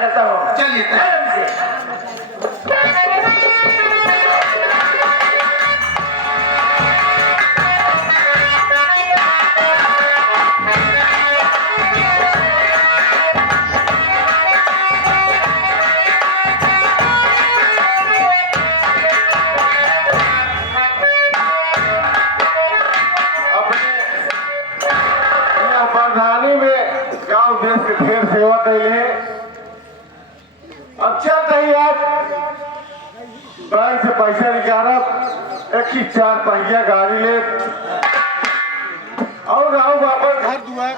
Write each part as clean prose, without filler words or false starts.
ध्यान रखता हूँ। चलिए आराम से। प्रधानी में गांव देश के ढेर सेवा कैले। अच्छा नहीं आज बैंक से पैसा निकालब, एक ही 4 पहिया गाड़ी ले और आओ वापस घर दुआर।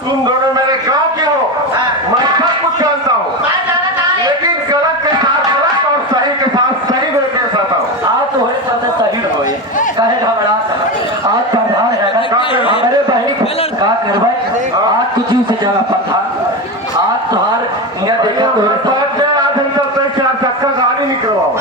तुम दोनों मेरे गांव के हो, मैं सब कुछ जानता हूँ, लेकिन गलत के साथ गलत और सही के साथ सही में पेश आता हूँ। आज तो है सब सही हो ये कहे घबरा आज प्रधान है ना हमारे बहनी का करवाई आज कुछ ही से जगह प्रधान आज तुहार यह देखा तो आज हम करते 4 चक्का गाड़ी निकलवाओ।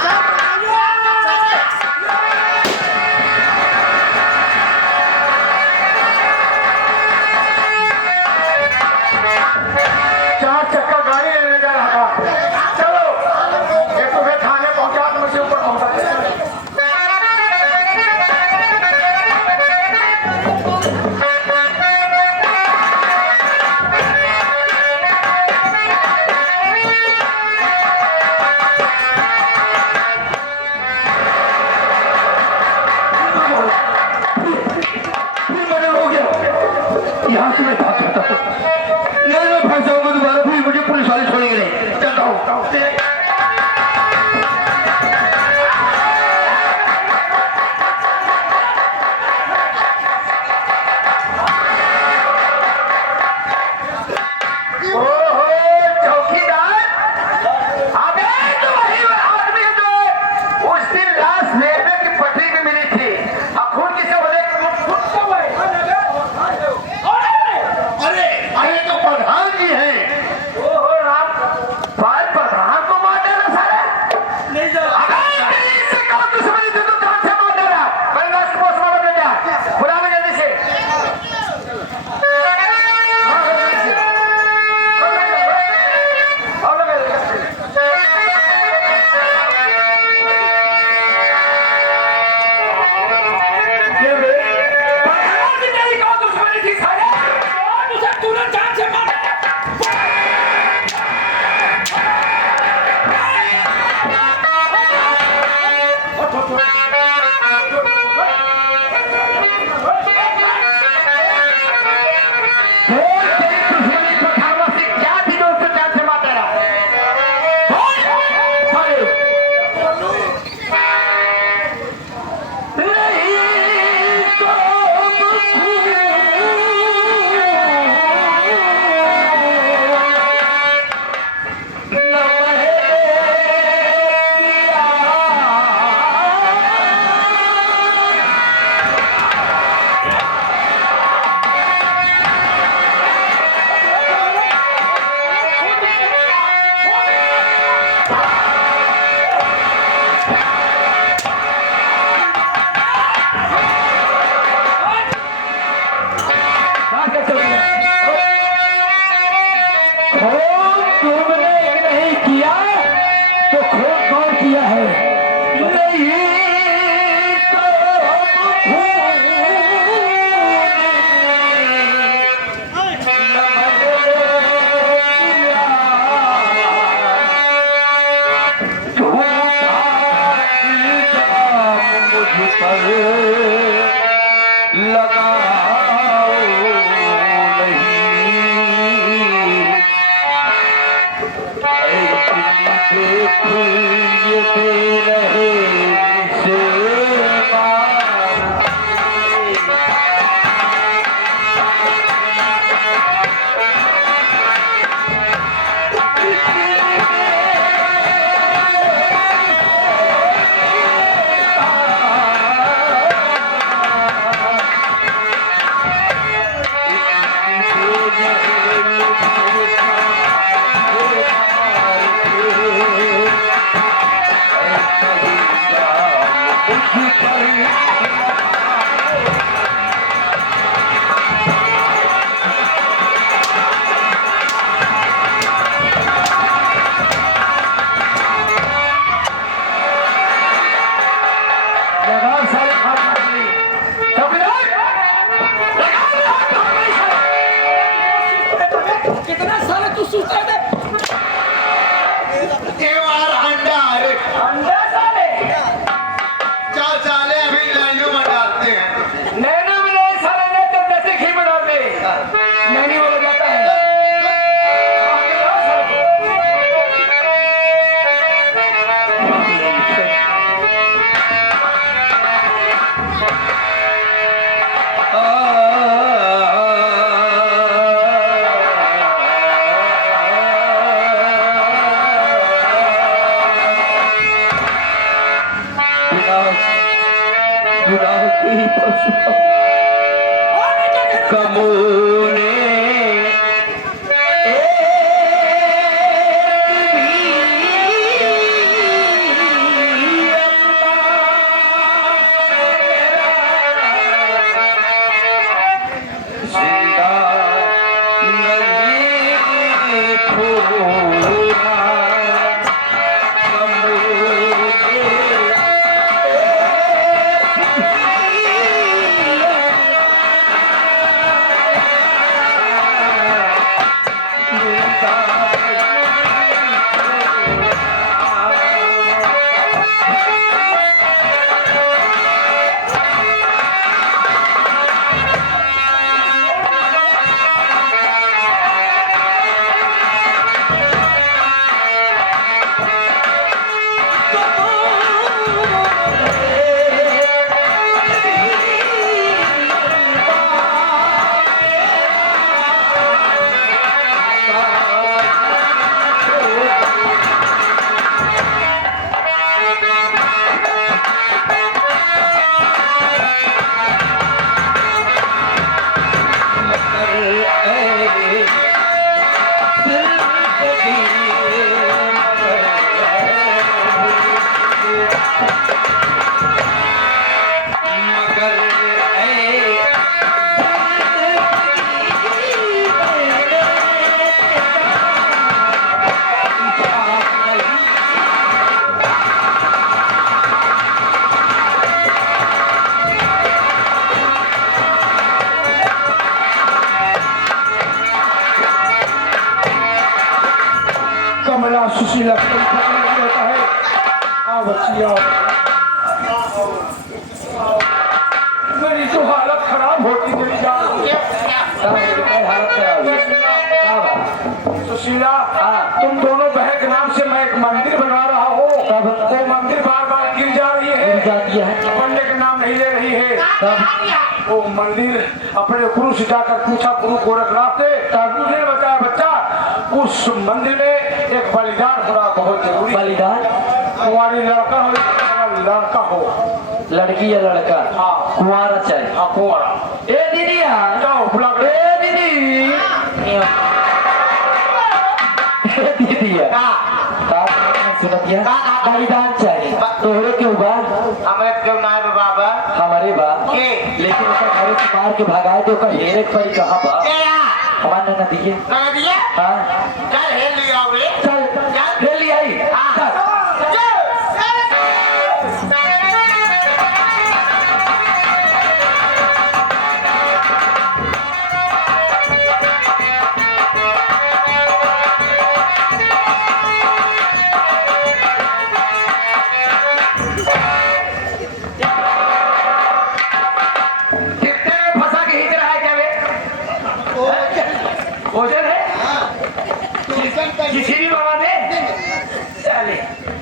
लगाओ नहीं देखो ये दे रहे से कितना साले तू सुस्ता है ये बार अंडा अरे अंडा साले चार साले अभी लाइनों में डालते हैं नैनो में नहीं साले ने तो जैसे घी बनाते नैनी बोला जाता है कमोने कमला सुशीला रहता है आ बच्चिया मेरी तो हालत खराब होती चली जा रही है हालत खराब हुई सुशीला तुम दोनों बहन के नाम से मैं एक मंदिर बना रहा हूँ वो मंदिर बार बार गिर जा रही है जाती है बनने के नाम नहीं ले रही है तब वो मंदिर अपने गुरु से जाकर पूछा गुरु गोरखनाथ से तब उसने बताया बच्चा उस मंदिर में एक बलिदान होना बहुत जरूरी है। बलिदान तुम्हारी लड़का हो या लड़का हो लड़की या लड़का हाँ कुंवारा चाहे हाँ कुंवारा ए दीदी जाओ बुला कर ए दीदी ए दीदी सुनतिया बलिदान चाहिए तोहरे क्यों बा हमें क्यों ना है बाबा हमारे बा के? लेकिन उसका घरे से मार के भगाए तो का हेरे पड़ी कहाँ बा हमारे ना दिए ना दिया हाँ चल हेल लिया रे चल ले लिया ही चल। कितने किसी भी बना दे चले।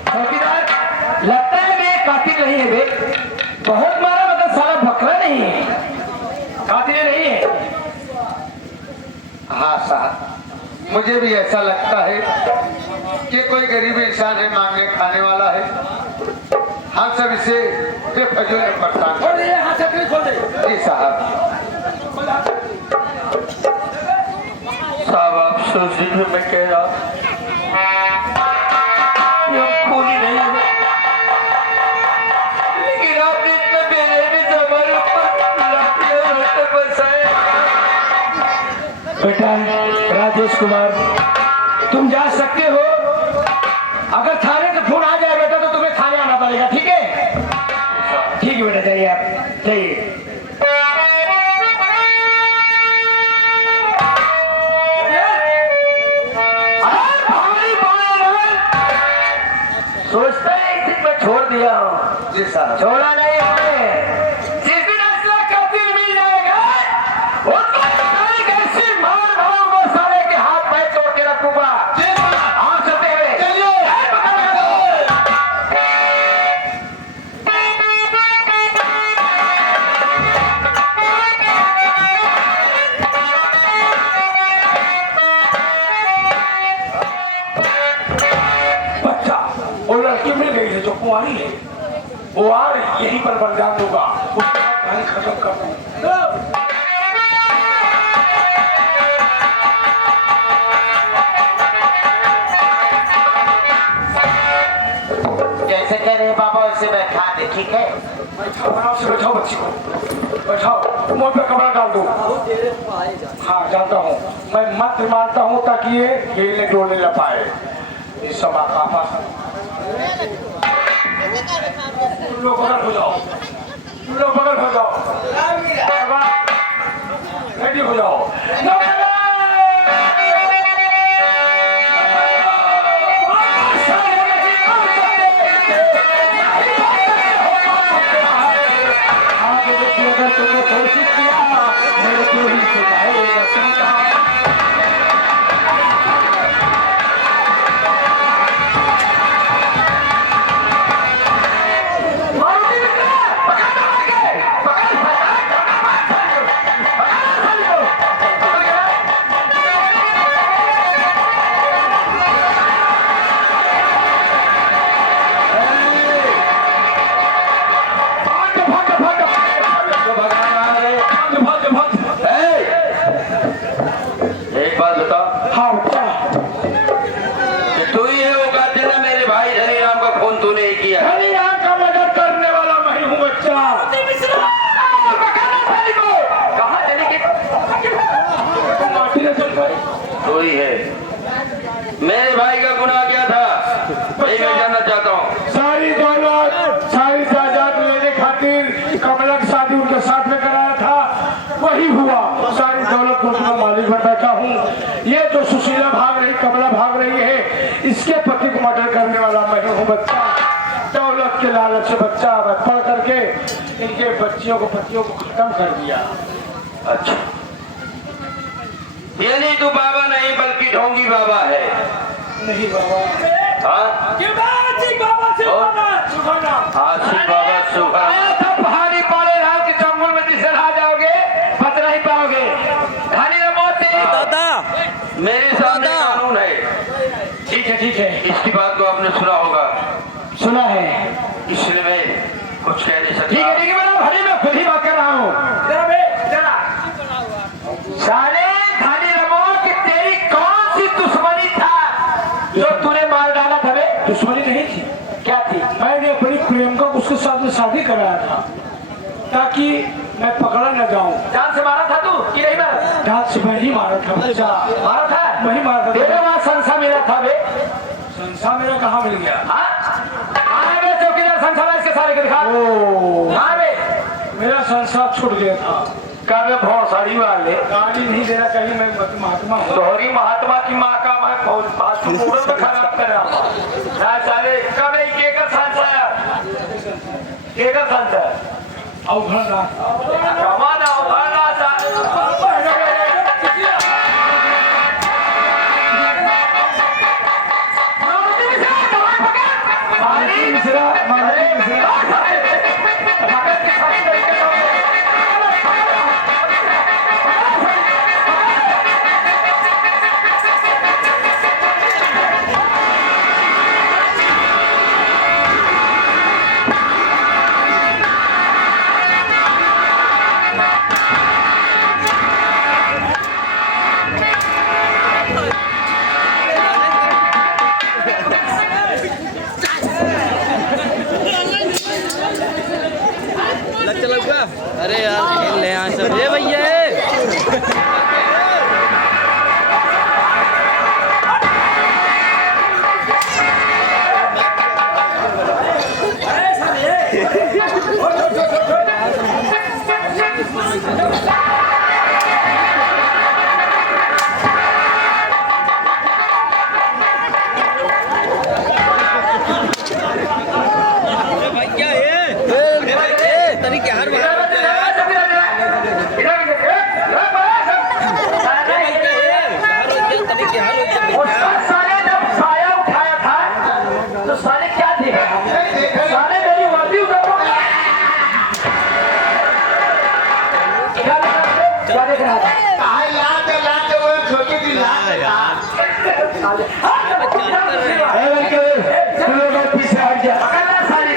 चौकीदार लगता है बे कातिल नहीं है बे, बहुत मारा मतलब साला बकरा नहीं है, कातिल नहीं है। हाँ साहब, मुझे भी ऐसा लगता है कि कोई गरीब इंसान है, मांगने खाने वाला है। हम सब इसे बेफजूल में परेशान खोल दे, हाथ से खोल दे। जी साहब। साहब आप सोच लीजिए मैं कह रहा ये खूनी नहीं है, लेकिन आपने इतना बेरहमी से हमारे ऊपर लाठियां और हत्थे बरसाए। बेटा राजेश कुमार, तुम जा सकते हो। अगर थाने का फोन आ जाए बेटा तो तुम्हें थाने आना पड़ेगा, ठीक है? ठीक है बेटा, जाइए आप, जाइए। सोचता है इसी पर छोड़ दिया हूँ, जी साहब। छोड़ा नहीं हमें। जिस दिन असला कातिल मिल जाएगा उसको साले के ऐसी मार मारूंगा, साले के हाथ पैर तोड़ के रखूंगा। हाँ चलते हुए बच्चा वो लड़की मिल गई है जो कुंवारी है, वो आ रही, यहीं पर बलिदान दूंगा, उसके बाद कहानी खत्म कर दूं। जैसे कह रहे बाबा वैसे बैठा दे, ठीक है? बैठाओ, आराम से बैठाओ बच्ची को, बैठाओ, मुंह पे कपड़ा डाल दो। हाँ जानता हूँ, मैं मंत्र मारता हूँ ताकि ये खेलने डोलने न पाए। इस सभा का आपस तुम लोग बगल हो जाओ, तुम लोग बगल हो जाओ, रेडी हो जाओ। आगे देखिए, अगर तुमने कोशिश किया मेरे को ही सिखाएगा चिंता। एक बात बता, हाँ बच्चा, तू ही है वो कातिल ना? मेरे भाई हरिराम का खून तूने ही किया। हरियाणा का मदद करने वाला मैं ही हूँ बच्चा। कहाँ चली गई? तुम माटी न चल पाए। तू ही है। मेरे भाई का गुनाह क्या था यही मैं जानना चाहता हूँ। सारी दौलत, सारी जायदाद लेने खातिर कमला की शादी उनके साथ में कराया था, वही हुआ। सारी दौलत को मैं मालिक में बैठा हूँ। ये जो सुशीला भाग रही, कमला भाग रही है, इसके पति को मर्डर करने वाला मैं हूँ बच्चा। दौलत के लालच से बच्चा मैं पढ़ करके इनके बच्चियों को, पतियों को खत्म कर दिया। अच्छा, ये नहीं तू बाबा नहीं बल्कि ढोंगी बाबा है। नहीं बाबा, हाँ बाबा से आशिक बाबा सुखा आया था पहाड़ी पाले राम के जंगल में, जिसे आ जाओगे बच नहीं पाओगे। धानी रमोती दादा, मेरे सामने कानून है। ठीक है, ठीक है, इसकी बात को आपने सुना होगा, सुना है। इसलिए मैं कुछ कह नहीं ठीक सकता। है, ठीक है मैडम, हरी मैं खुद ही बात कर रहा हूँ। साले धानी रमो कि तेरी कौन सी दुश्मनी था जो तूने मार डाला था बे? दुश्मनी नहीं थी, क्या थी? मैंने अपनी प्रेमिका को उसके साथ में शादी कराया था ताकि मैं पकड़ा न जाऊं। जान से मारा था तू कि नहीं मारा? जान से मैं ही मारा था बच्चा, मारा था? वही मारा था। तेरे वहां संसा मेरा था बे? संसार मेरा कहाँ मिल गया? हाँ? कहाँ है बे चौकीदार संसा? इसके सारे के दिखा। ओ, कहाँ बे? मेरा संसार छूट गया था। कर बहुत सारी वाले गाली नहीं देना चाहिए, मैं महात्मा हूँ। दोहरी महात्मा की माँ का मैं पूरा में खराब कर रहा हूँ। ना साले कब नहीं केकर संसा है? केकर संसा है? अवघड़ा कमाना उभारना ये भैया तरीके हर उसका साले जब साया उठाया था तो साले क्या थे साले मेरी वर्दी उतारो क्या देख रहा था लाते वो छोटी सी लात पीछे हट जा पकड़ना साले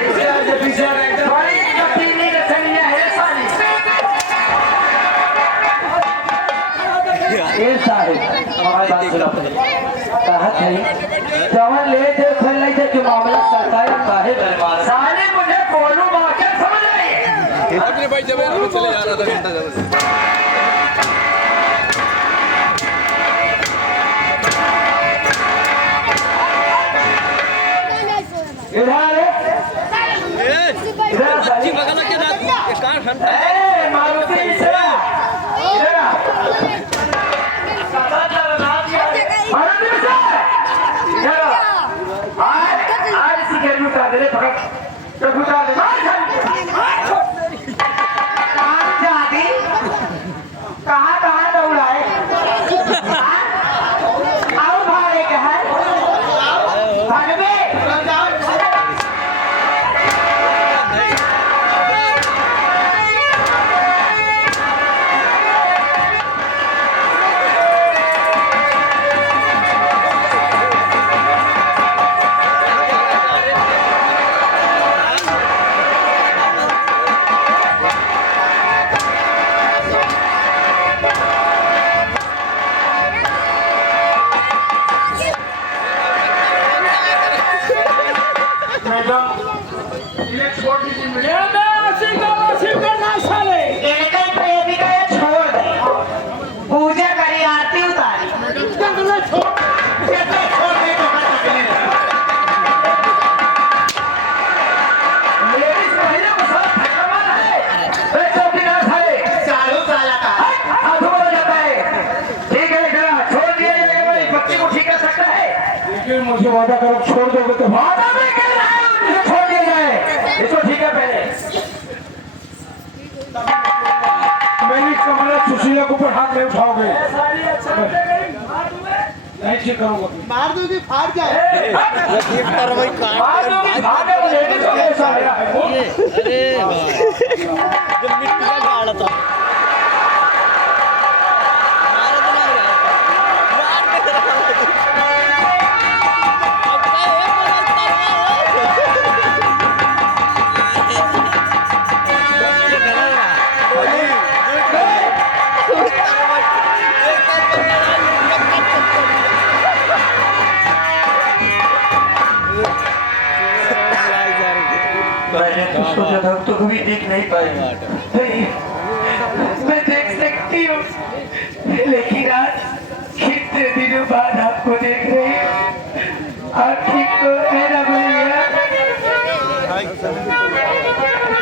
पीछे हट जा साले का पीने का सरिया है साले ये सारे हमारी बात सुनो कहत है जवन ले थे फिर नहीं थे जो मामला सरकारी काहे बर्बाद साले मुझे बोलू वाक्य समझ आई अपने भाई जब हम चले जा रहा था घंटा जब इधर अच्छी बगल के रात कार ठंडा ए मारुति से इधर आ मारुति से इधर आ आज इसी घर में उतार दे रे पकड़ तो उतार दे कहाँ जाती कहाँ दौड़ाए आओ भागे कहाँ भागवे इनका प्रेमिका ये छोड़ दे पूजा करी आरती उतारी लेडीज महिला को साथ धक्का मारना है बे चौकीदार साले हाथों में जाता है ठीक है जरा छोड़ दिया जाएगा भाई बच्ची को ठीक कर सकता है लेकिन मुझे वादा करो छोड़ दोगे तो वादा में कह रहा है इसे छोड़ दिया जाए इसको ठीक है पहले मेरी कमला सुशीला के ऊपर हाथ नहीं उठाओगे नहीं ठीक करूंगा मार दूंगी फाड़ जाए मार दूंगी भागे वो लेडीज को ऐसा है अरे भाई जब मिट्टी का गाड़ा था मारा तो लग रहा मार दे रहा अब क्या मैंने तो सोचा था तो कभी देख नहीं पाएगा नहीं मैं देख सकती हूँ लेकिन आज कितने दिनों बाद आपको देख रही हूँ आखिर तो मेरा भैया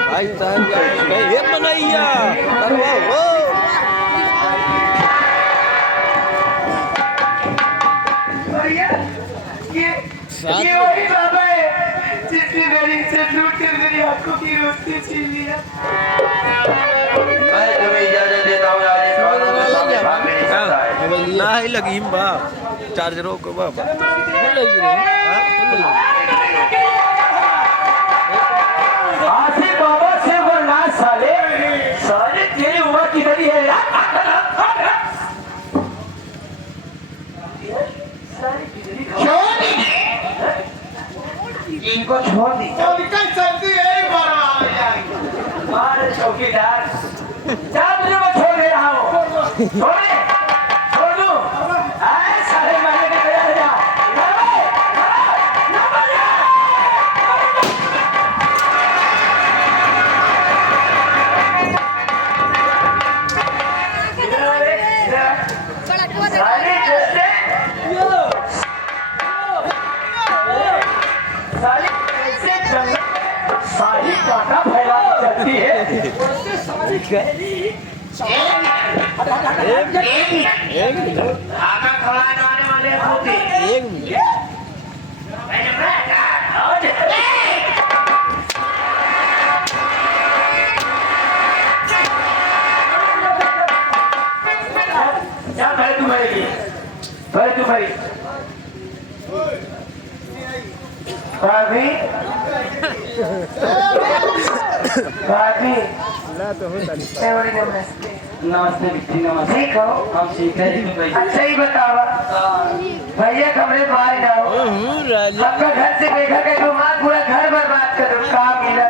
भाई साहब ये बनाइया अरे वो भैया ये वही बाबा है जिसने मेरी से लूट कर मेरी आंखों की रोशनी छीन लिया मैं तुम्हें इजाजत देता हूँ आज इस कानून के सामने भाग नहीं सकता है ना ही लगी बा चार्जरों को बाबा लगी रे आसिफ बाबा से वरना साले साले तेरी उम्र कितनी है इनको छोड़ दी हमारे चौकीदार क्या तुझे मैं छोड़ दे रहा हूँ छोड़ दूँ सारे मरने के तैयार जा आका खवाने वाले होते भाई तुम्हारी भाभी भाभी नमस्ते बिट्टी नमस्ते। ठीक हो? हम ठीक है। अच्छा ही बतावा भैया कमरे बाहर जाओ आपका घर से बेघर का रुमाल पूरा घर बर्बाद कर दो काम मिला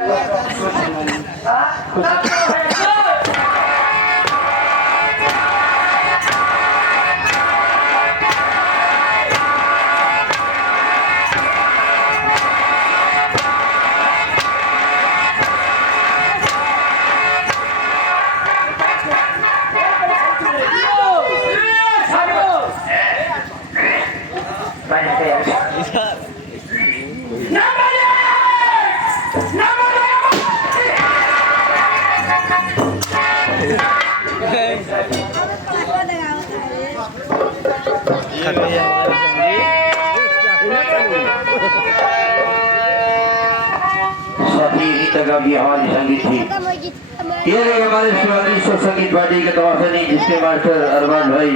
तो भी हमारी संगीत थी। ये रहे हमारे शिवाजी संगीत पार्टी के तवाफे नहीं जिसके मास्टर अरमान भाई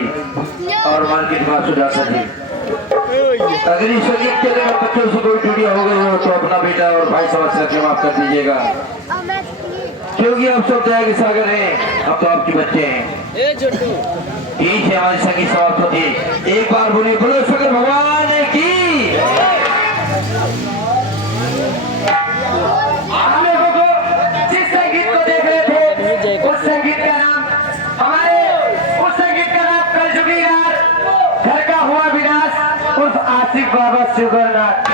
और मार्केट मास्टर डॉक्टर जी। अगर इस संगीत के लिए बच्चों से कोई टूटिया हो गई हो तो अपना बेटा और भाई समझ करके माफ कर दीजिएगा क्योंकि आप सब दया के सागर हैं अब तो आपके बच्चे हैं। ठीक है हमारी संगीत समाप्त होती है। एक बार बोले बोलो शंकर भगवान की। आसिफ बाबा शुगरनाथ